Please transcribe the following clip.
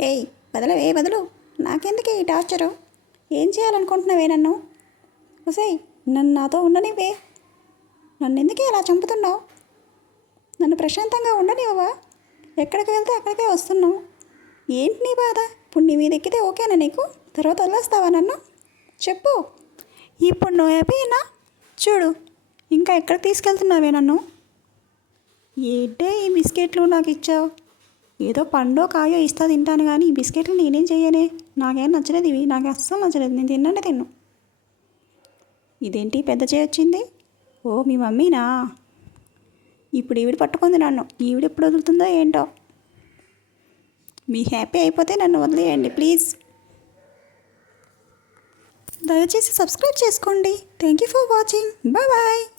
ఏయ్ వదలవే వదలు. నాకెందుకే ఈ టార్చరు? ఏం చేయాలనుకుంటున్నావే నన్ను? ఒసేయ్ నన్ను నాతో ఉండనివే. నన్ను ఎందుకే ఇలా చంపుతున్నావు? నన్ను ప్రశాంతంగా ఉండనివ్వవా? ఎక్కడికి వెళ్తే అక్కడికే వస్తున్నావు. ఏంటి నీ బాధ? ఇప్పుడు నీ మీద ఎక్కితే ఓకేనా నీకు? తర్వాత వదిలేస్తావా నన్ను? చెప్పు. ఇప్పుడు నువ్వు హ్యాపీనా? చూడు ఇంకా ఎక్కడికి తీసుకెళ్తున్నావే నన్ను? ఏంటే ఈ బిస్కెట్లు నాకు ఇచ్చావు? ఏదో పండో కాయో ఇస్తా తింటాను కానీ ఈ బిస్కెట్లు నేనేం చెయ్యనే. నాకేం నచ్చలేదు ఇవి, నాకు అస్సలు నచ్చలేదు. నేను తిన్నంటే తిన్ను. ఇదేంటి పెద్ద చేయొచ్చింది? ఓ మీ మమ్మీనా? ఇప్పుడు ఈవిడ పట్టుకుంది నన్ను. ఈవిడ ఎప్పుడు వదులుతుందో ఏంటో. మీ హ్యాపీ అయిపోతే నన్ను వదిలేయండి ప్లీజ్. దయచేసి సబ్స్క్రైబ్ చేసుకోండి. Thank you for watching. Bye bye.